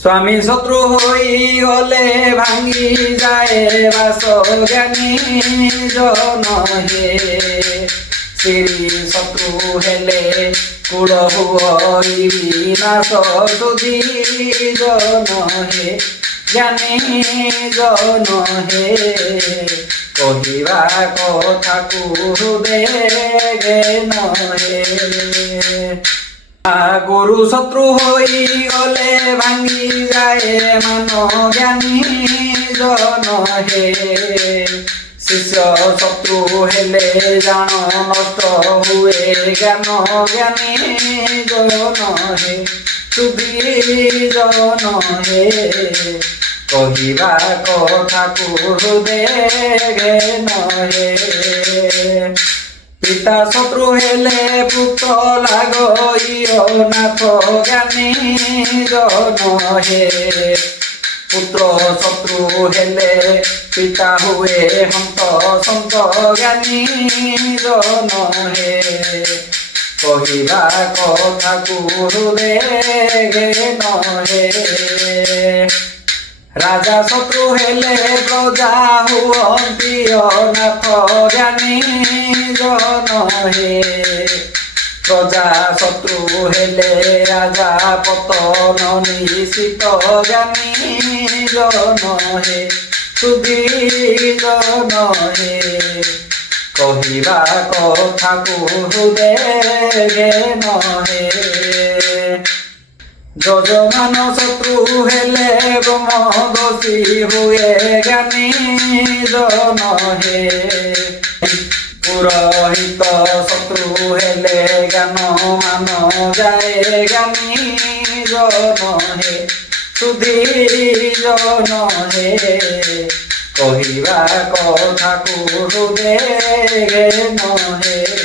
স্বামী শত্রু হই গলে ভাঙি যায় বাস জ্ঞানী জন হে শ্রী শত্রু হেলে কুল হুই বিনাশ সুধী জন হে জ্ঞানী জন হে কহিবা কথাকু হৃদয় হে গুরু শত্রু হই গলে ভাঙি যায় মান জ্ঞানী জন হে শিষ্য শত্রু হেলে জাণ নষ্ট হুয়ে জ্ঞান জ্ঞানী জন হে সুধী জন হে কহিবা কথাকু হৃদয় হে পিতা শত্রু হেলে পুত্র লাগইও নাথ জ্ঞানী জন হে পুত্র শত্রু হেলে পিতা হুয়ে হন্ত সন্ত জ্ঞানী জন হে কহিবা কথাকু হৃদয় হে রাজা শত্রু হেলে প্রজা হুয়ন্তি অনাথ জ্ঞানী জন হে প্রজা শত্রু হেলে রাজা পতন নিশিত জ্ঞানী জন হে সুধী জন হে কহিবা কথাকু হৃদয় হে যজমান শত্রু হেলে ব্রহ্মদোষী হুয়ে জ্ঞানী জন হে পুরোহিত শত্রু হেলে জ্ঞান মান যায় জ্ঞানী জন হে সুধী জন হে কহিবা কথাকু হৃদয় হে